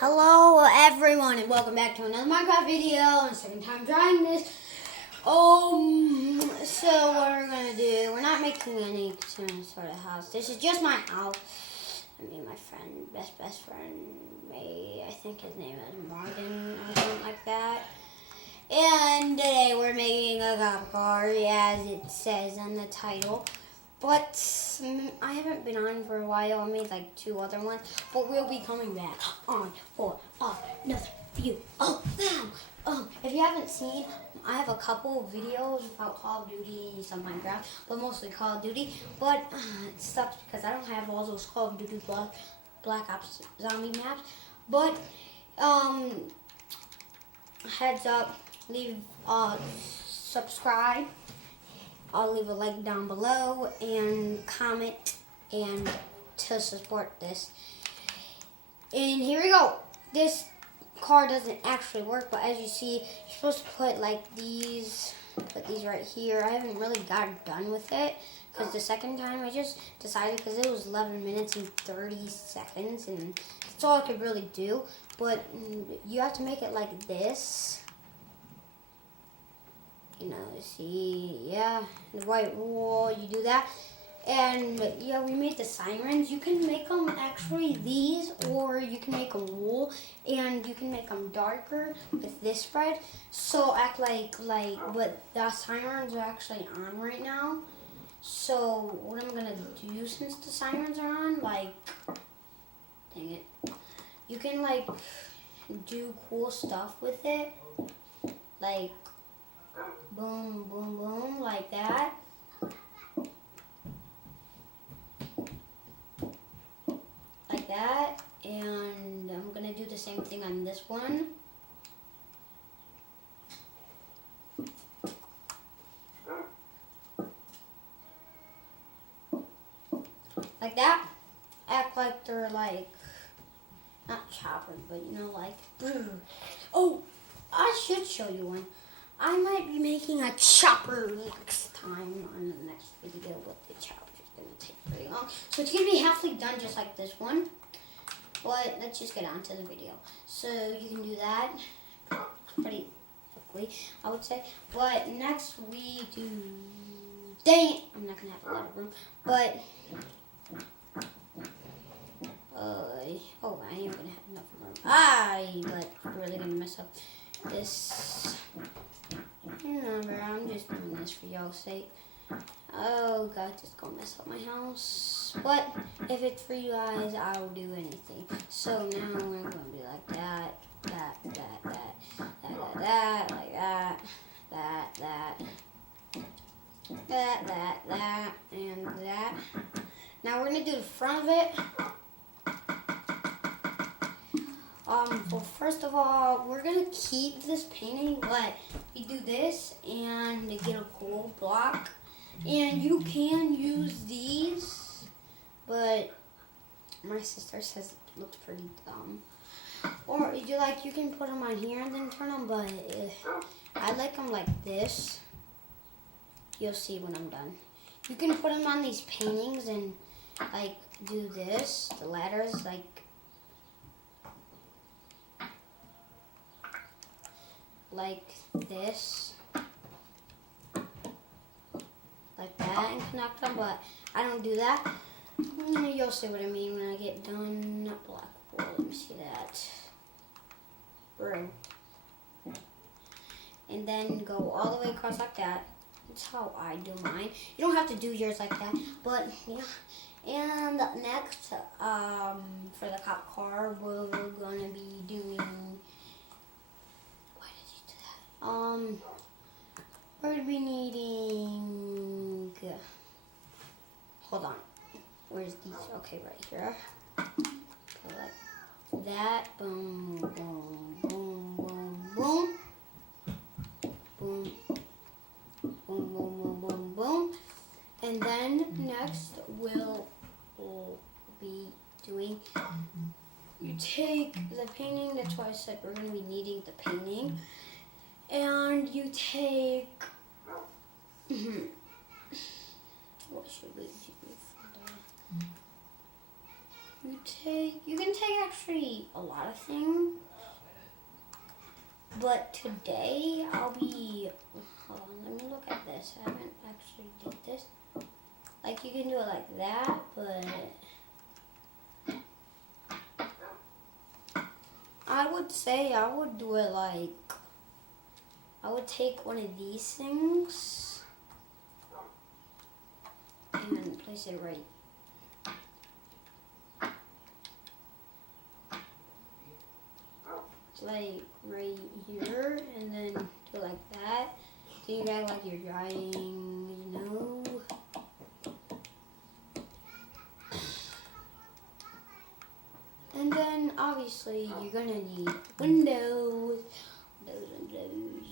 Hello everyone and welcome back to another Minecraft video and second time trying this. So what we're gonna do, we're not making any sort of house. This is just my house. I mean my friend, best friend, May, I think his name is Morgan or something like that. And today we're making a cop car as it says in the title. But I haven't been on for a while. I made like 2 other ones, but we'll be coming back on for another video of them. If you haven't seen, I have a couple of videos about Call of Duty and some Minecraft, but mostly Call of Duty. But it sucks because I don't have all those Call of Duty Black Ops zombie maps. But heads up, leave subscribe. I'll leave a like down below and comment and to support this. And here we go. This car doesn't actually work, but as you see, you're supposed to put like these, put these right here. I haven't really got done with it because the second time I just decided because it was 11 minutes and 30 seconds and that's all I could really do. But you have to make it like this. You know, see, yeah, the white wall, you do that. And yeah, we made the sirens. You can make them actually these, or you can make them wool, and you can make them darker with this spread. So act like, but the sirens are actually on right now. So what I'm gonna do since the sirens are on, like, dang it, you can like do cool stuff with it, like, boom, boom, boom, like that. Like that. And I'm going to do the same thing on this one. Like that. Act like they're like, not choppers, but you know, like, oh, I should show you one. I might be making a chopper next time on the next video, but the chopper is going to take pretty long. So it's going to be halfway done just like this one. But let's just get on to the video. So you can do that pretty quickly, I would say. But next we do, dang it, I'm not going to have a lot of room. But, oh, I ain't going to have enough room. But I'm really going to mess up this. Remember, I'm just doing this for y'all's sake. Oh God, just gonna mess up my house. But if it's for you guys, I will do anything. So now we're gonna be like that, that, like that, and that. Now we're gonna do the front of it. Well, first of all, we're gonna keep this painting, but you do this and get a gold block, and you can use these, but my sister says it looks pretty dumb. Or you can put them on here and then turn them, but I like them like this. You'll see when I'm done. You can put them on these paintings and like do this, the letters, like this, like that, and connect them, but I don't do that. You'll see what I mean when I get done. Not black wool, let me see that. Room. And then go all the way across like that. That's how I do mine. You don't have to do yours like that, but yeah. And next, for the cop car, we're gonna be doing, we're going to be needing, hold on, where's these? Okay, right here. Like that, boom, boom, boom, boom, boom, boom, boom, boom, boom, boom, boom. And then next we'll be doing, you take the painting, that's why I said we're going to be needing the painting. And you take, what should we do for that? you can take actually a lot of things. But today I'll be, hold on, let me look at this. I haven't actually did this. Like you can do it like that, but I would say I would do it like, I would take one of these things and place it right. Like right here, and then do like that. Then you act like you're drying, you know. And then obviously you're gonna need windows.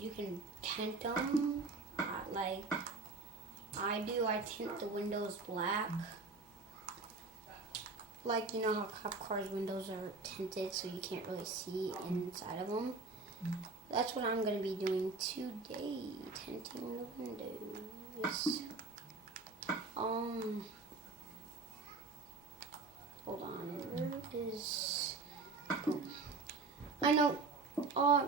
You can tint them like I do. I tint the windows black. Like, you know how cop cars' windows are tinted so you can't really see inside of them? That's what I'm going to be doing today, tinting the windows. Hold on, where is... Boom. I know,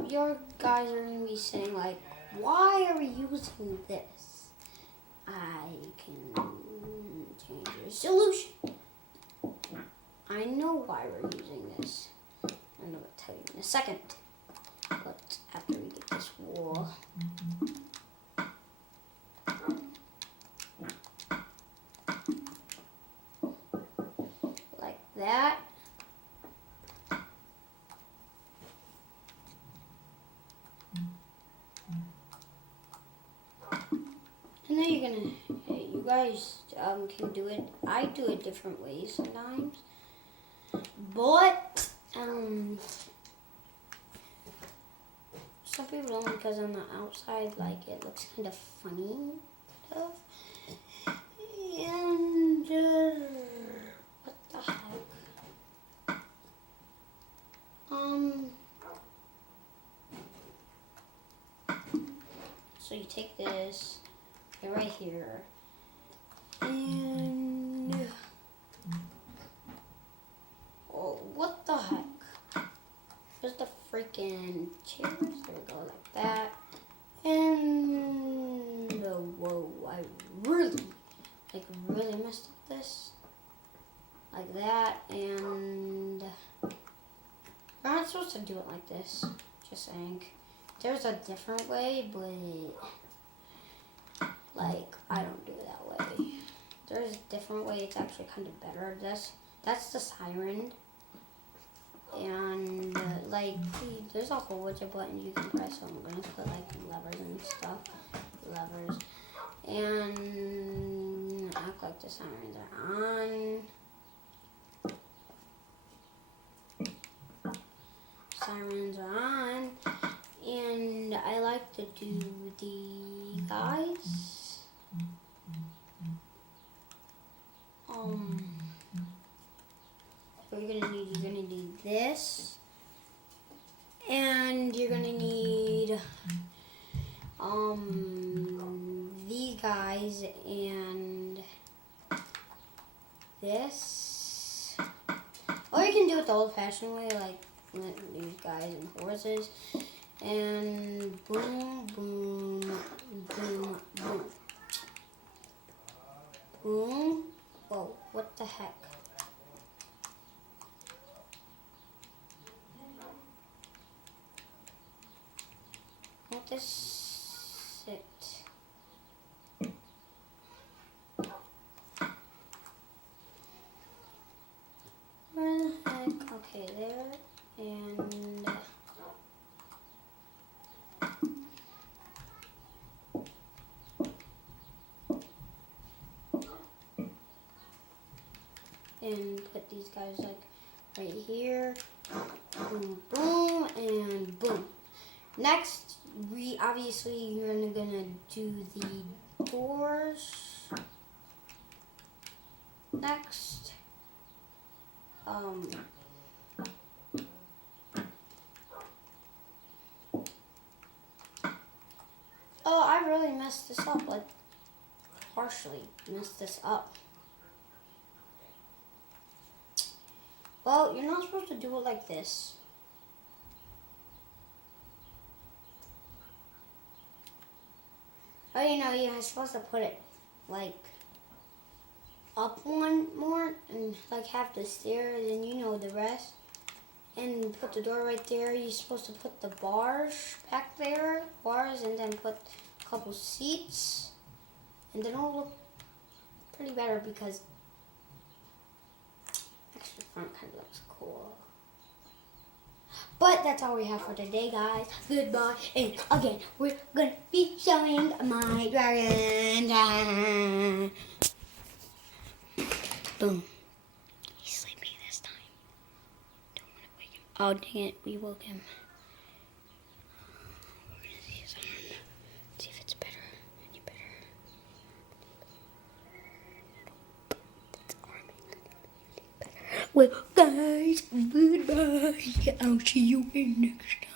your guys are going to be saying, like, why are we using this? I can change your solution. I know why we're using this. I'm going to tell you in a second. But after we get this wall. Like that. And then you're going to, you guys can do it. I do it different ways sometimes. But, some people don't because on the outside, like, it looks kind of funny. And, what the heck? So you take this, you're right here, and, oh, what the heck? There's the freaking chairs. There we go, like that. And whoa, I really messed up this. Like that, and we're not supposed to do it like this. Just saying. There's a different way, but like I don't do it that way. There's a different way. It's actually kind of better. That's the siren. And like there's a whole bunch of buttons you can press, so I'm gonna put like levers and stuff. Levers. And act like the sirens are on. Sirens are on. And I like to do the guys. What you're gonna need this, and you're gonna need these guys and this. Or you can do it the old-fashioned way, like these guys and horses, and boom, boom, boom, boom, boom. Whoa! What the heck? Let this sit. Where the heck? Okay, there. And put these guys like right here. Boom, boom, and boom. Next, obviously you're gonna do the doors. Next, oh, I really messed this up. Like, partially messed this up. Well, you're not supposed to do it like this. Oh, you're supposed to put it like up one more and like have the stairs and the rest. And put the door right there. You're supposed to put the bars back there. Bars, and then put a couple seats. And then it'll look pretty better because actually the front kind of looks cool. But that's all we have for today, guys. Goodbye. And again, we're going to be showing my dragon. Boom. He's sleeping this time. Don't want to wake him. Oh, dang it. We woke him. We're going to see his arm. See if it's better. Any better. Well, guys, goodbye. I'll see you in next time.